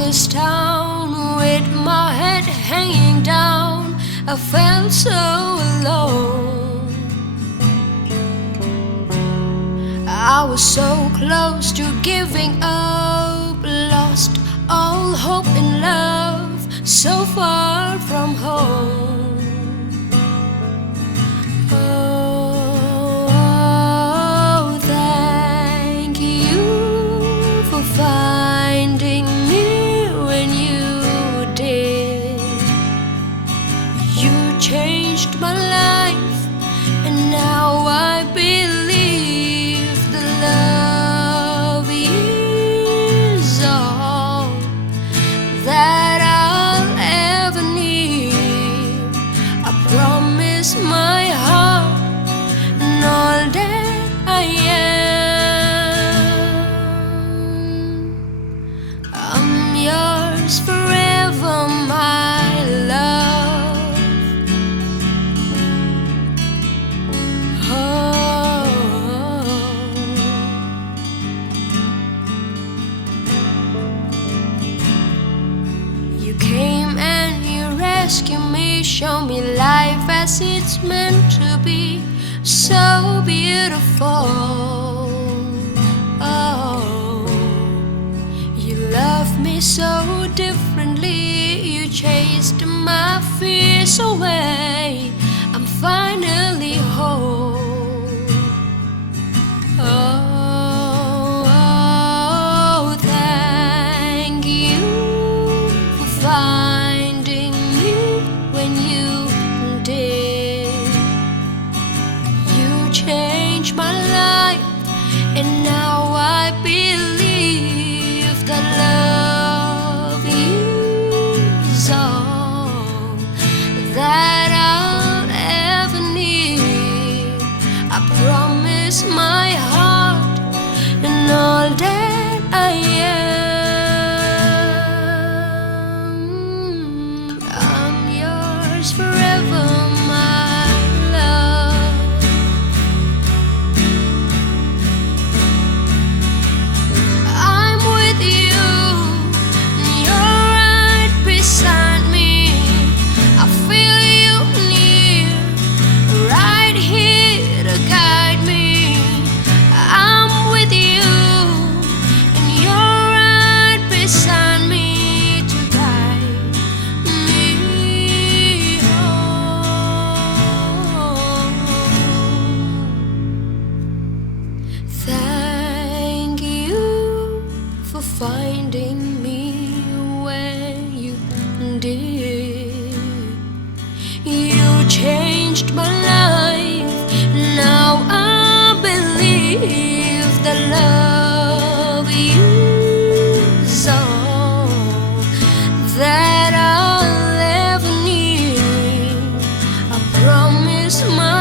this town with my head hanging down. I felt so alone. I was so close to giving up, lost all hope in love, so far from home. Oh, thank you for finding me when you did. You changed my life, and now I believe the love is all that I'll ever need. I promise my heart and all that I am. I'm yours forever, my love. Oh. You came and you rescued me, show me life as it's meant to be, so beautiful. Oh, you love me so differently, you chased my fears away. I'm finally whole. Oh, thank you for finding me when you did. You changed my life, and now I believe that love is all that I'll ever need. I promise my heart and all that I am. I'm yours forever, my love. I'm with you, and you're right beside me. I feel you near, right here to guide me. I'm with you, and you're right beside me to guide me home. Thank you for finding me when you did. You changed my life, now I believe that love is all that I'll ever need. I promise my